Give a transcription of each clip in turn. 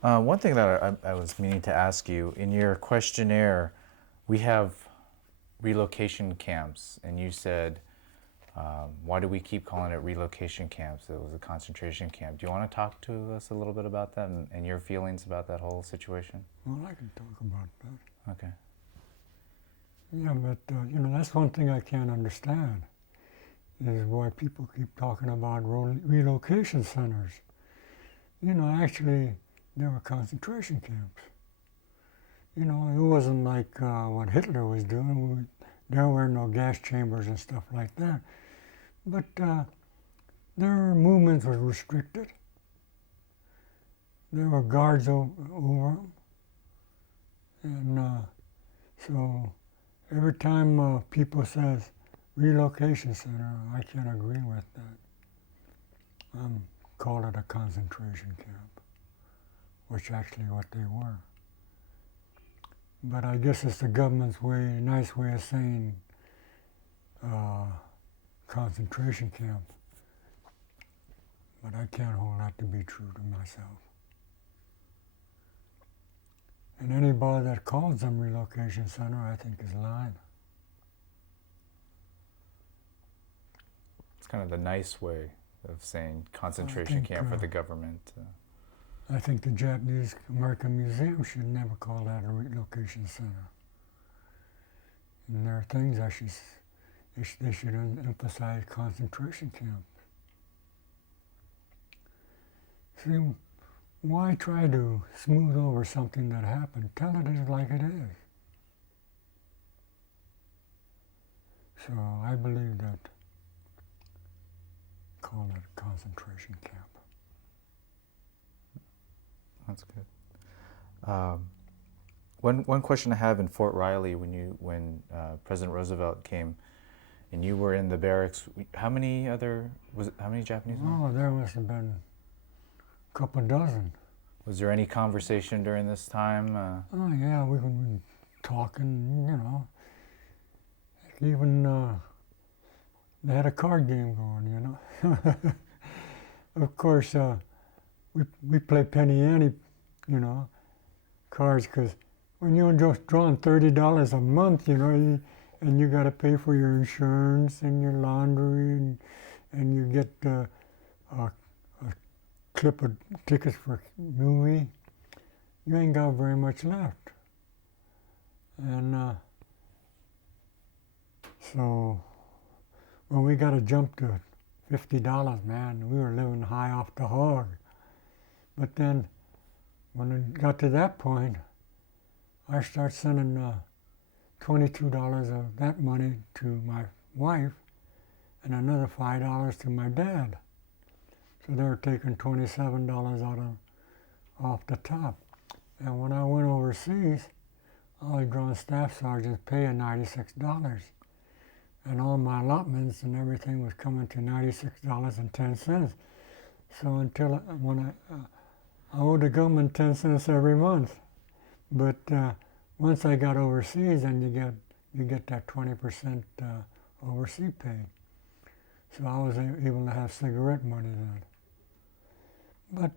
One thing that I was meaning to ask you, in your questionnaire, we have relocation camps, and you said, why do we keep calling it relocation camps? It was a concentration camp. Do you want to talk to us a little bit about that and your feelings about that whole situation? Well, I can talk about that. Okay. Yeah, but that's one thing I can't understand is why people keep talking about relocation centers. Actually, there were concentration camps. It wasn't like what Hitler was doing. There were no gas chambers and stuff like that. But their movements were restricted. There were guards over them. And so every time people says relocation center, I can't agree with that. Call it a concentration camp, which actually what they were. But I guess it's the government's nice way of saying concentration camp. But I can't hold that to be true to myself. And anybody that calls them relocation center, I think, is lying. It's kind of the nice way of saying concentration camp for the government. I think the Japanese American Museum should never call that a relocation center. And there are things they should emphasize concentration camps. See, why try to smooth over something that happened? Tell it like it is. So I believe that call it a concentration camp. That's good. One question I have in Fort Riley, when President Roosevelt came, and you were in the barracks, how many Japanese? Oh, there must have been a couple dozen. Was there any conversation during this time? Oh yeah, we were talking. Even they had a card game going. Of course, we play penny ante, cards, because when you're just drawing $30 a month, and you got to pay for your insurance and your laundry, and you get a clip of tickets for a movie, you ain't got very much left. And so when we got to jump to $50, man, we were living high off the hog. But then when it got to that point, I started sending $22 of that money to my wife and another $5 to my dad. So they were taking $27 off the top. And when I went overseas, I was drawing staff sergeant's pay of $96. And all my allotments and everything was coming to $96.10. So when I owed the government 10 cents every month. But once I got overseas, then you get that 20% overseas pay. So I was able to have cigarette money then. But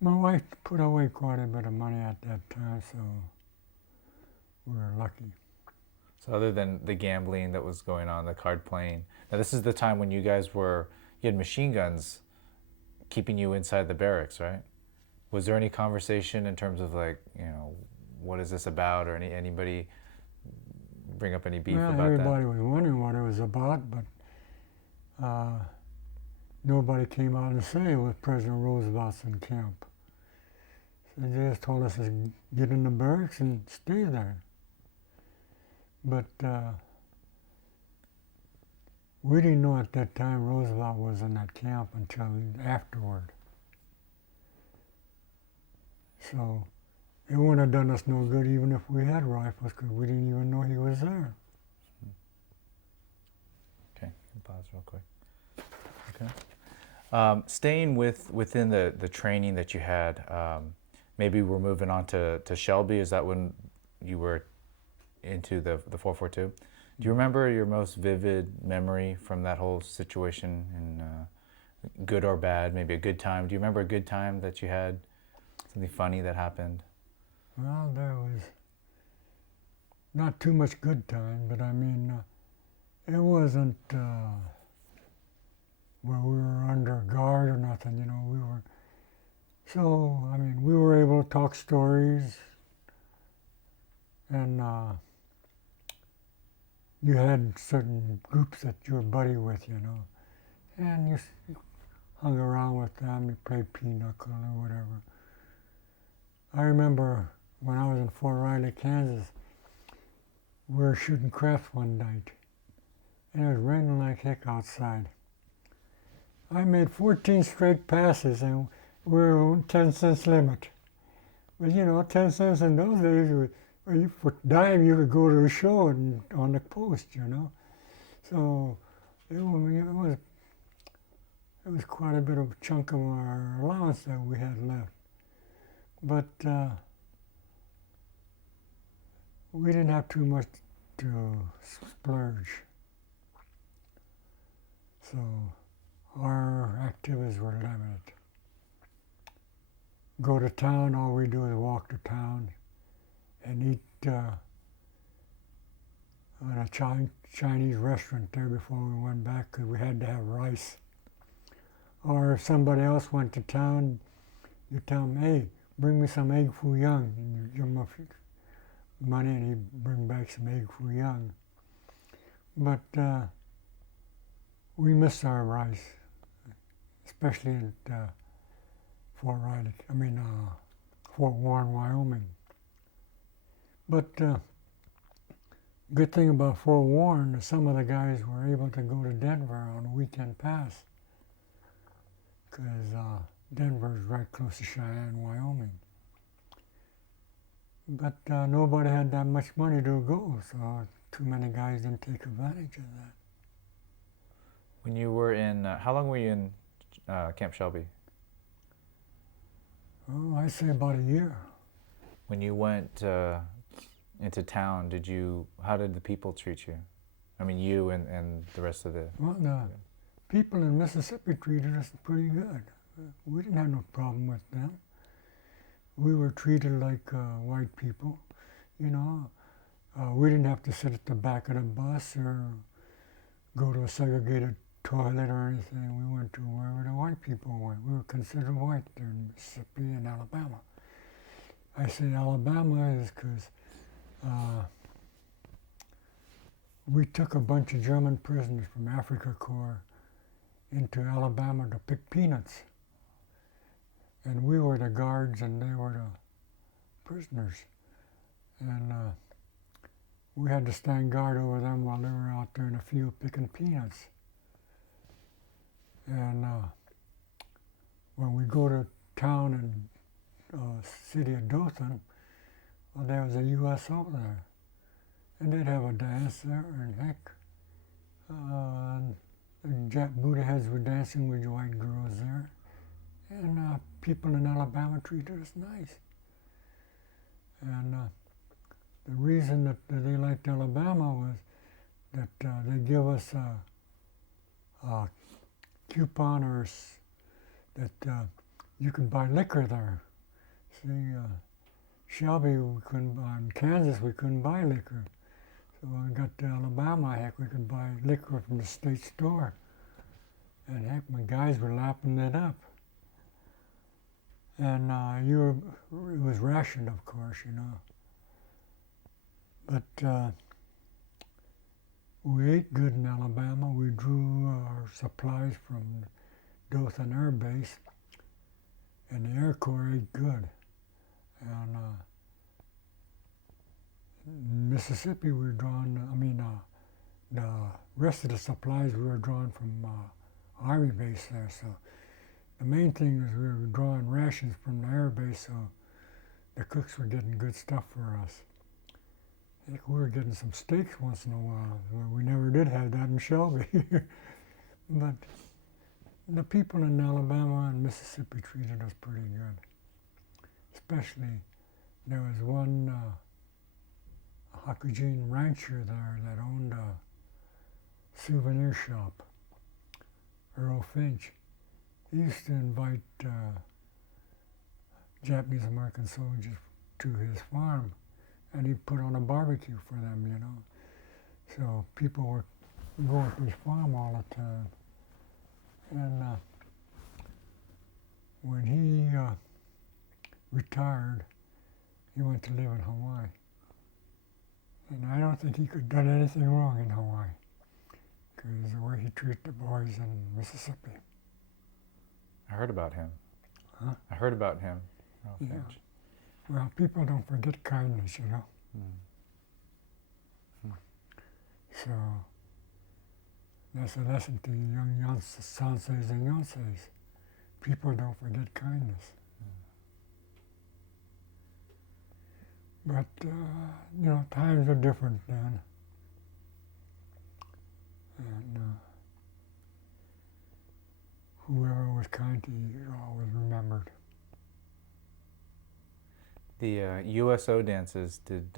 my wife put away quite a bit of money at that time, so we were lucky. So other than the gambling that was going on, the card playing, now this is the time when you had machine guns keeping you inside the barracks, right? Was there any conversation in terms of what is this about, or anybody bring up any beef about that? Everybody was wondering what it was about, but nobody came out and said it was President Roosevelt's in camp. So they just told us to get in the barracks and stay there. But we didn't know at that time Roosevelt was in that camp until afterward. So it wouldn't have done us no good even if we had rifles, because we didn't even know he was there. Okay, pause real quick. Okay. Staying within the training that you had, maybe we're moving on to Shelby. Is that when you were into the 442? Do you remember your most vivid memory from that whole situation good or bad, maybe a good time. Do you remember a good time that you had? Something funny that happened? Well, there was not too much good time, but I mean, it wasn't where we were under guard or nothing, you know. We were, so, I mean, we were able to talk stories, and you had certain groups that you were buddy with, you know, and you hung around with them, you played pinochle or whatever. I remember when I was in Fort Riley, Kansas, we were shooting craps one night, and it was raining like heck outside. I made 14 straight passes, and we were on 10 cents limit. But you know, 10 cents in those days, for dime you could go to a show and, on the post, you know. So it was quite a bit of a chunk of our allowance that we had left. But we didn't have too much to splurge. So our activities were limited. Go to town, all we do is walk to town and eat at a Chinese restaurant there before we went back because we had to have rice. Or if somebody else went to town, you tell them, hey, bring me some egg foo young. And you give him money and he'd bring back some egg foo young. But we missed our rice, especially at Fort Riley, Fort Warren, Wyoming. But good thing about Fort Warren is some of the guys were able to go to Denver on a weekend pass because Denver is right close to Cheyenne, Wyoming. But nobody had that much money to go, so too many guys didn't take advantage of that. When you were in, how long were you in Camp Shelby? Oh, I say about a year. When you went into town, how did the people treat you? I mean, you and the rest of the... Well, the people in Mississippi treated us pretty good. We didn't have no problem with them. We were treated like white people, you know. We didn't have to sit at the back of the bus or go to a segregated toilet or anything. We went to wherever the white people went. We were considered white there in Mississippi and Alabama. I say Alabama is because we took a bunch of German prisoners from Afrika Korps into Alabama to pick peanuts. And we were the guards and they were the prisoners. And we had to stand guard over them while they were out there in the field picking peanuts. And when we go to town in city of Dothan, well, there was a USO there. And they'd have a dance there, and heck, and Jap Buddha heads were dancing with white girls there. And people in Alabama treated us nice. And the reason that they liked Alabama was that they give us a coupon or that you could buy liquor there. See, Shelby, in Kansas, we couldn't buy liquor. So when we got to Alabama, heck, we could buy liquor from the state store. And heck, my guys were lapping it up. And it was rationed, of course, you know. But we ate good in Alabama. We drew our supplies from Dothan Air Base, and the Air Corps ate good. And in Mississippi, we were drawing, the rest of the supplies we were drawing from Army base there. So the main thing is we were drawing rations from the air base, so the cooks were getting good stuff for us. Heck, we were getting some steaks once in a while. Well, we never did have that in Shelby. But the people in Alabama and Mississippi treated us pretty good. Especially, there was one Hakujin rancher there that owned a souvenir shop, Earl Finch. he used to invite Japanese American soldiers to his farm, and he put on a barbecue for them, you know. So people were going to his farm all the time. And when he retired, he went to live in Hawaii. And I don't think he could have done anything wrong in Hawaii, because the way he treated the boys in Mississippi. I heard about him. Huh? I heard about him. Yeah. Well, people don't forget kindness, you know. So that's a lesson to you young sanseis and yonseis. People don't forget kindness. But, you know, times are different then. And whoever was kind to you, you're always remembered. The USO dances, did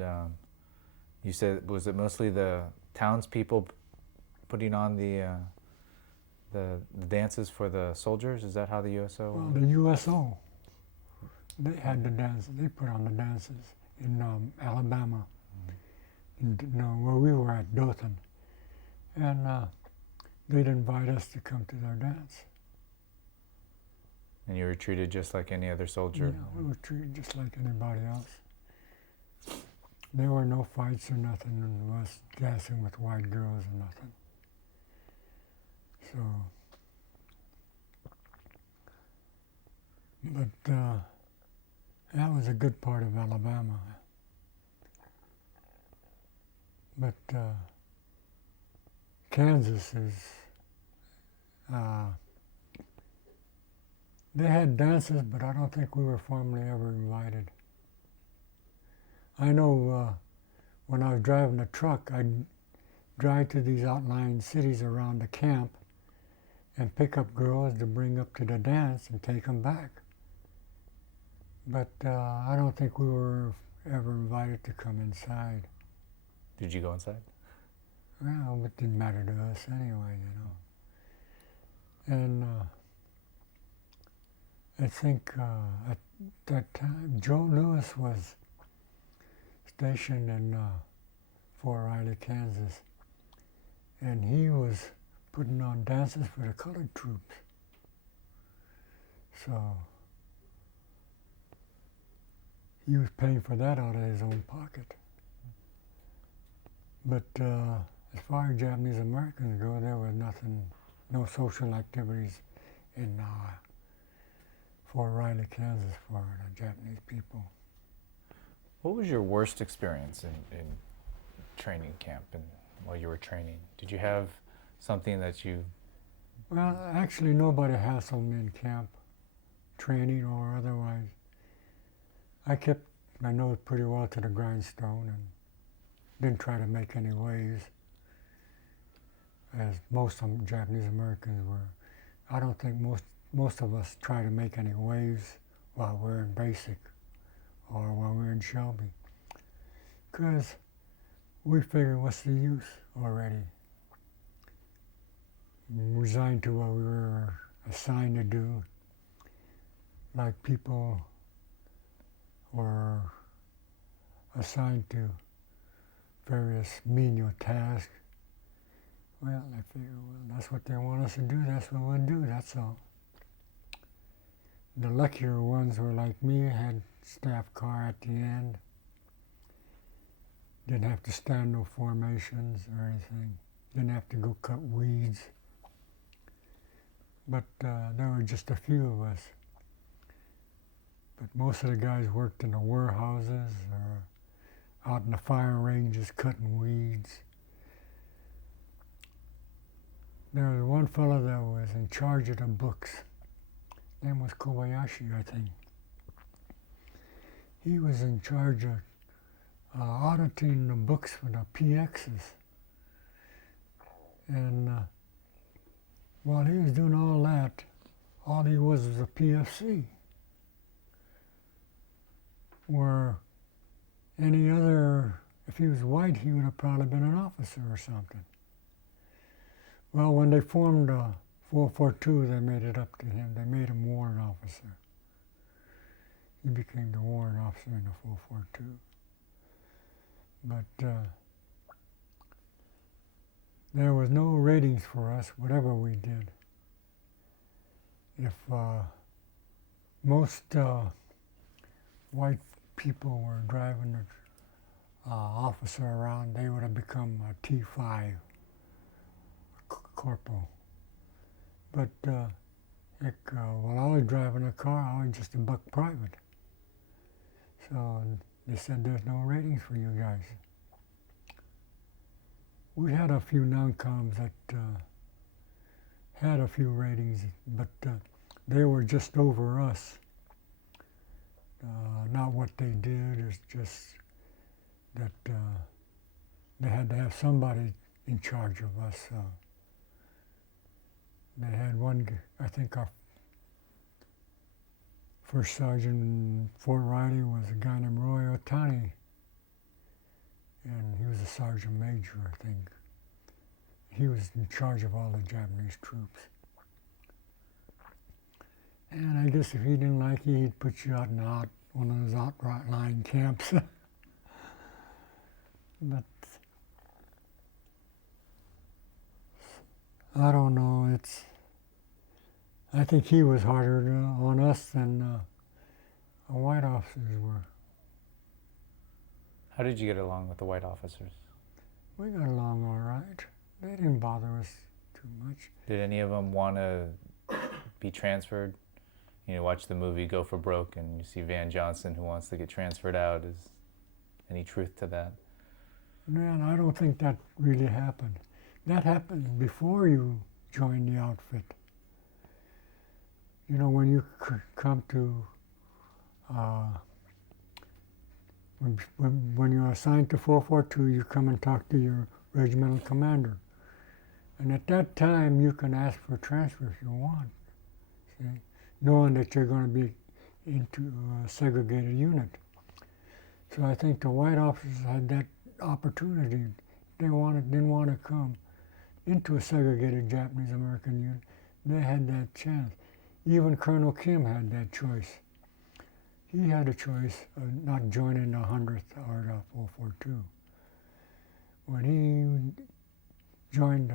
you said, was it mostly the townspeople putting on the dances for the soldiers? Is that how the USO? Well, the USO, they had the dances. They put on the dances in Alabama, where we were at Dothan, and they'd invite us to come to their dance. And you were treated just like any other soldier? Yeah, we were treated just like anybody else. There were no fights or nothing, and us dancing with white girls or nothing. So, but that was a good part of Alabama. But Kansas is, they had dances, but I don't think we were formally ever invited. I know when I was driving a truck, I'd drive to these outlying cities around the camp and pick up girls to bring up to the dance and take them back. But I don't think we were ever invited to come inside. Did you go inside? Well, it didn't matter to us anyway, you know. And I think at that time, Joe Lewis was stationed in Fort Riley, Kansas, and he was putting on dances for the colored troops. So he was paying for that out of his own pocket. But as far as Japanese Americans go, there was nothing, no social activities in Fort Riley, Kansas for the Japanese people. What was your worst experience in training camp and while you were training? Did you have something that you... Well, actually nobody hassled me in camp, training or otherwise. I kept my nose pretty well to the grindstone and didn't try to make any waves, as most Japanese Americans were. I don't think most of us try to make any waves while we're in basic or while we're in Shelby, because we figure, what's the use already? Resigned to what we were assigned to do, like people were assigned to various menial tasks. Well, I figure, well, that's what they want us to do, that's what we'll do, that's all. The luckier ones were like me, had staff car at the end. Didn't have to stand no formations or anything. Didn't have to go cut weeds. But there were just a few of us. But most of the guys worked in the warehouses or out in the firing ranges cutting weeds. There was one fellow that was in charge of the books. His name was Kobayashi, I think. He was in charge of auditing the books for the PXs. And while he was doing all that, all he was a PFC. Where any other, if he was white, he would have probably been an officer or something. Well, when they formed a 442, they made it up to him. They made him warrant officer. He became the warrant officer in the 442. But there was no ratings for us, whatever we did. If most white people were driving an officer around, they would have become a T5 corporal. But while I was driving a car, I was just a buck private. So they said, there's no ratings for you guys. We had a few non-coms that had a few ratings, but they were just over us. Not what they did, it's just that they had to have somebody in charge of us. They had one, I think our first sergeant in Fort Riley was a guy named Roy Otani, and he was a sergeant major, I think. He was in charge of all the Japanese troops. And I guess if he didn't like you, he'd put you out in one of those outlying camps. But I don't know, I think he was harder on us than white officers were. How did you get along with the white officers? We got along all right. They didn't bother us too much. Did any of them want to be transferred? You know, watch the movie Go for Broke, and you see Van Johnson who wants to get transferred out. Is any truth to that? Man, I don't think that really happened. That happened before you joined the outfit. You know, when you come to, when you're assigned to 442, you come and talk to your regimental commander. And at that time, you can ask for a transfer if you want, see? Knowing that you're going to be into a segregated unit. So I think the white officers had that opportunity. They didn't want to come into a segregated Japanese-American unit. They had that chance. Even Colonel Kim had that choice. He had a choice of not joining the 100th or the 442. When he joined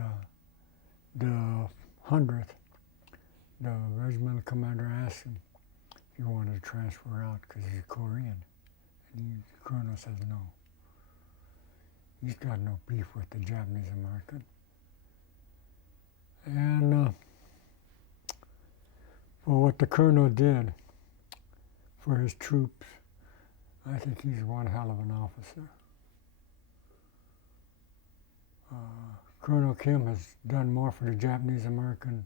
the 100th, the regimental commander asked him if he wanted to transfer out because he's Korean. And the colonel says no. He's got no beef with the Japanese American. And for what the colonel did for his troops, I think he's one hell of an officer. Colonel Kim has done more for the Japanese American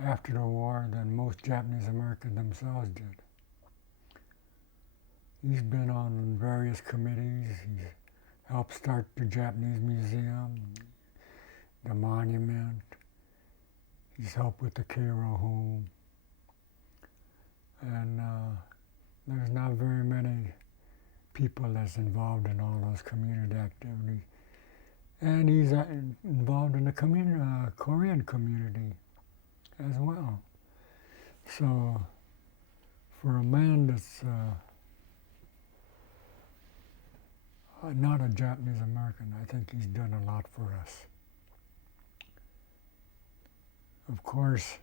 after the war than most Japanese Americans themselves did. He's been on various committees. He's helped start the Japanese Museum, the monument. He's helped with the Cairo home. And there's not very many people that's involved in all those community activities. And he's involved in the Korean community as well. So for a man that's not a Japanese American, I think he's done a lot for us. Of course,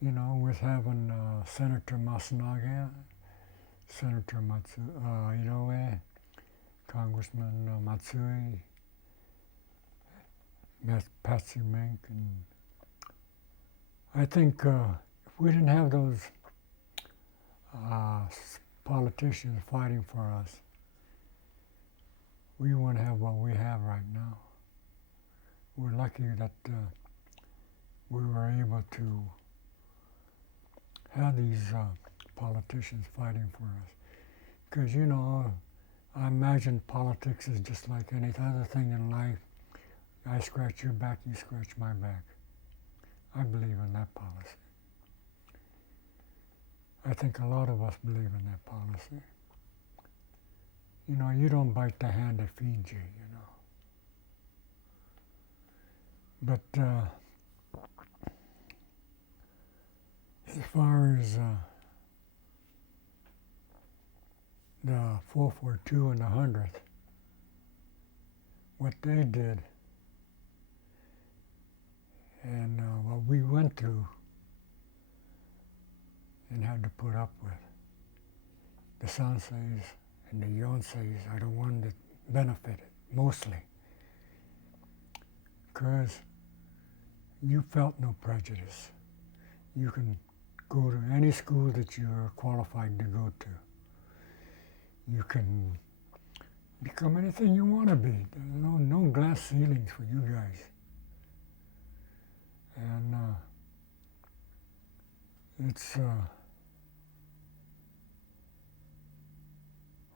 you know, with having Senator Masunaga, Senator Inoue, Congressman Matsui, Patsy Mink, and I think if we didn't have those politicians fighting for us, we wouldn't have what we have right now. We're lucky that we were able to have these politicians fighting for us. Because, you know, I imagine politics is just like any other thing in life. I scratch your back, you scratch my back. I believe in that policy. I think a lot of us believe in that policy. You know, you don't bite the hand that feeds you, you know. But far as the 442 and the 100th, what they did and what we went through and had to put up with. The sanseis and the yonseis are the ones that benefited mostly, because you felt no prejudice. You can go to any school that you're qualified to go to. You can become anything you want to be. There's no glass ceilings for you guys. And it's,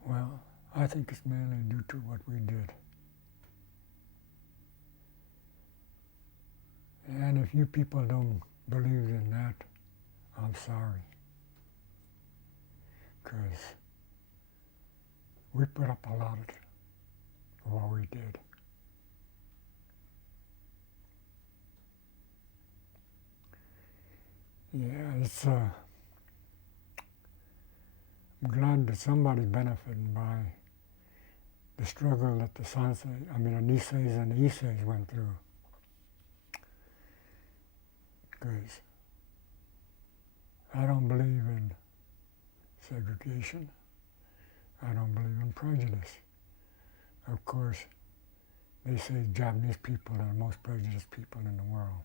well, I think it's mainly due to what we did. And if you people don't believe in that, I'm sorry. Because we put up a lot of what we did. Yeah, it's, I'm glad that somebody benefited by the struggle that the Niseis and the Iseis went through. Because I don't believe in segregation. I don't believe in prejudice. Of course, they say Japanese people are the most prejudiced people in the world.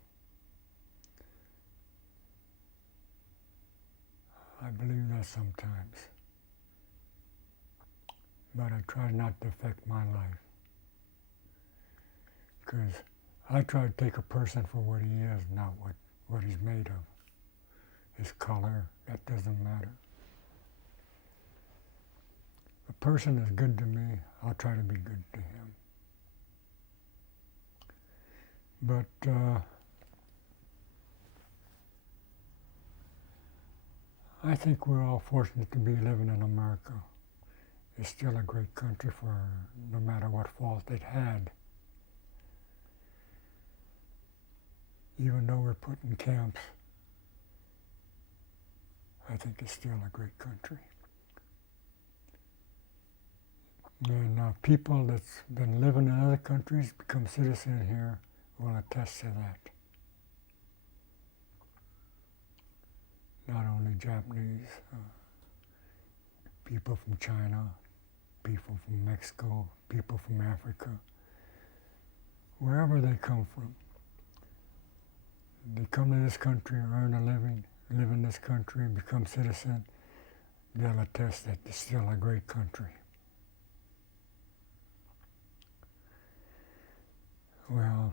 I believe that sometimes. But I try not to affect my life. Because I try to take a person for what he is, not what he's made of. His color, that doesn't matter. If a person is good to me, I'll try to be good to him. But I think we're all fortunate to be living in America. It's still a great country for no matter what fault it had. Even though we're put in camps, I think it's still a great country. And people that's been living in other countries, become citizens here, will attest to that. Not only Japanese, people from China, people from Mexico, people from Africa, wherever they come from. They come to this country, earn a living, live in this country, become citizen, they'll attest that it's still a great country. Well,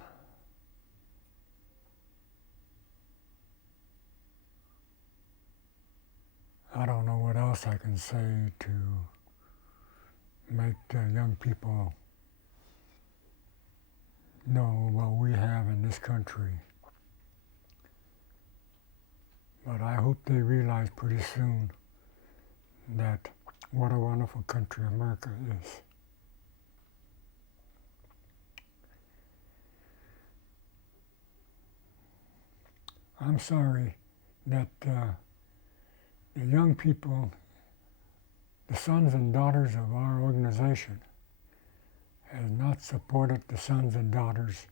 I don't know what else I can say to make the young people know what we have in this country. But I hope they realize pretty soon that what a wonderful country America is. I'm sorry that the young people, the sons and daughters of our organization, has not supported the sons and daughters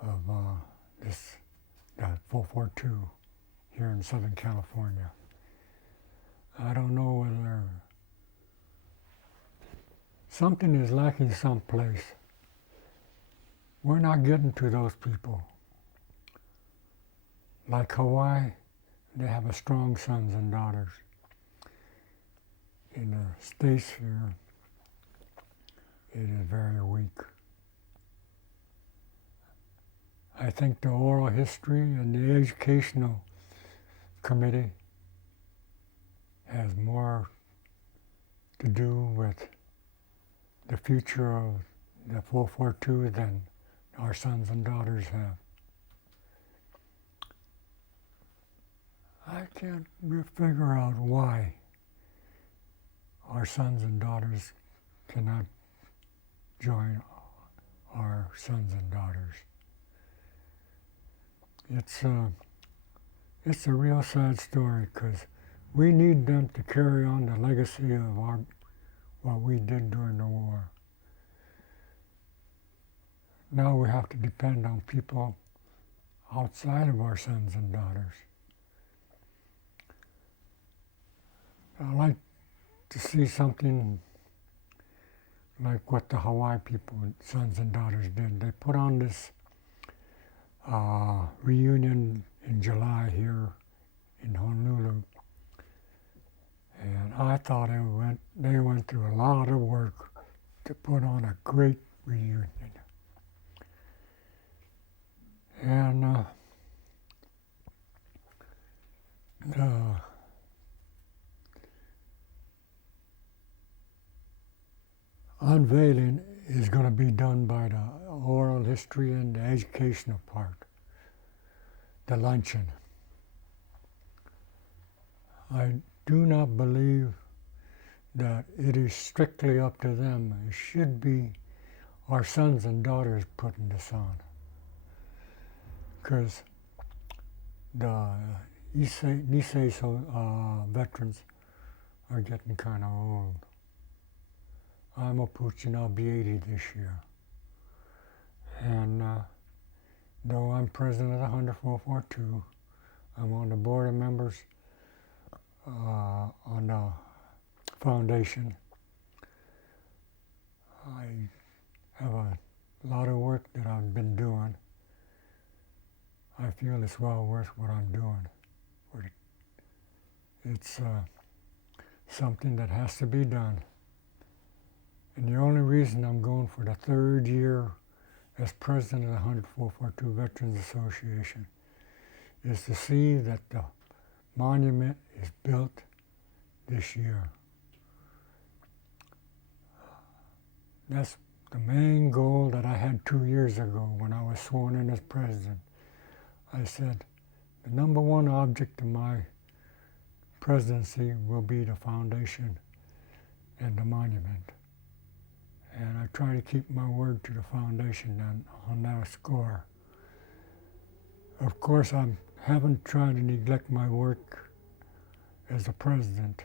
of the 442 here in Southern California. I don't know whether something is lacking someplace. We're not getting to those people. Like Hawaii, they have a strong sons and daughters. In the States here, it is very weak. I think the oral history and the educational committee has more to do with the future of the 442 than our sons and daughters have. I can't figure out why our sons and daughters cannot join our sons and daughters. it's a real sad story because we need them to carry on the legacy of what we did during the war. Now we have to depend on people outside of our sons and daughters. I like to see something like what the Hawaii people, sons and daughters, did. They put on this reunion in July here in Honolulu, and I thought they went through a lot of work to put on a great reunion. And the unveiling is going to be done by the oral history and the educational part, the luncheon. I do not believe that it is strictly up to them. It should be our sons and daughters putting this on. Because the Nisei veterans are getting kind of old. I'm a pooch and I'll be 80 this year. And though I'm president of the 10442, I'm on the board of members on the foundation. I have a lot of work that I've been doing. I feel it's well worth what I'm doing. It's something that has to be done. And the only reason I'm going for the third year as president of the 10442 Veterans Association is to see that the monument is built this year. That's the main goal that I had 2 years ago when I was sworn in as president. I said, the number one object of my presidency will be the foundation and the monument. And I try to keep my word to the foundation on that score. Of course, I haven't tried to neglect my work as a president.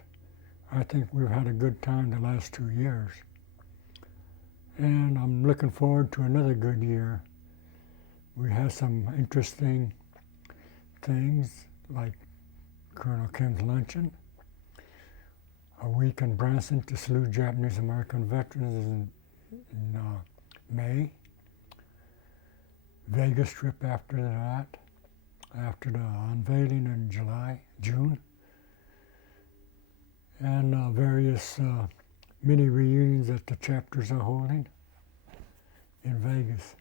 I think we've had a good time the last 2 years. And I'm looking forward to another good year. We have some interesting things like Colonel Kim's luncheon, a week in Branson to salute Japanese American veterans in May, Vegas trip after that, after the unveiling in June, and various mini reunions that the chapters are holding in Vegas.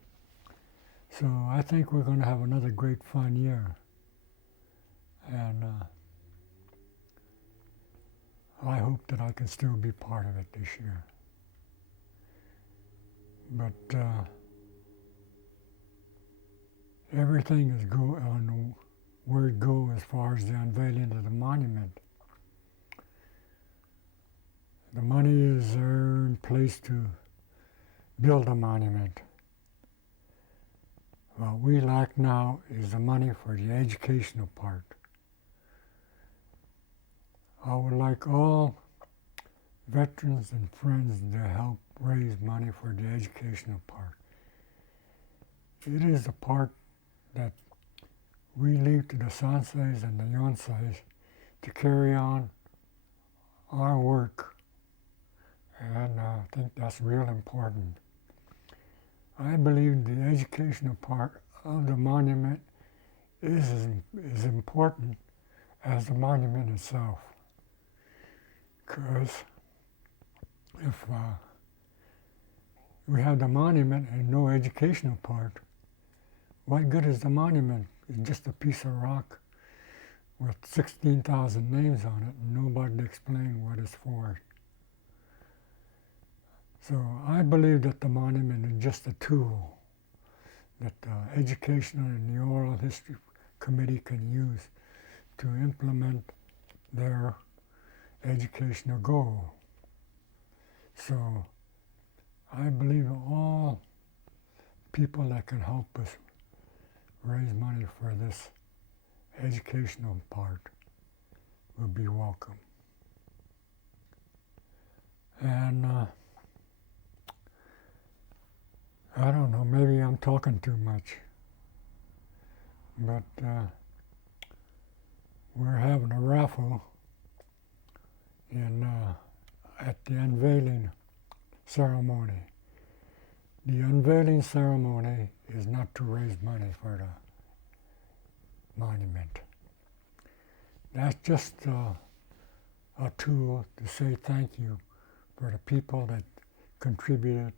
So I think we're going to have another great fun year. And I hope that I can still be part of it this year. But everything is on the word go as far as the unveiling of the monument. The money is there in place to build a monument. What we lack now is the money for the educational part. I would like all veterans and friends to help raise money for the educational part. It is the part that we leave to the sanseis and the yonseis to carry on our work, and I think that's real important. I believe the educational part of the monument is as important as the monument itself. Because if we have the monument and no educational part, what good is the monument? It's just a piece of rock with 16,000 names on it and nobody to explain what it's for. So I believe that the monument is just a tool that the Educational and the Oral History Committee can use to implement their educational goal. So I believe all people that can help us raise money for this educational part would be welcome. And I don't know, maybe I'm talking too much, but we're having a raffle at the unveiling ceremony. The unveiling ceremony is not to raise money for the monument. That's just a tool to say thank you for the people that contributed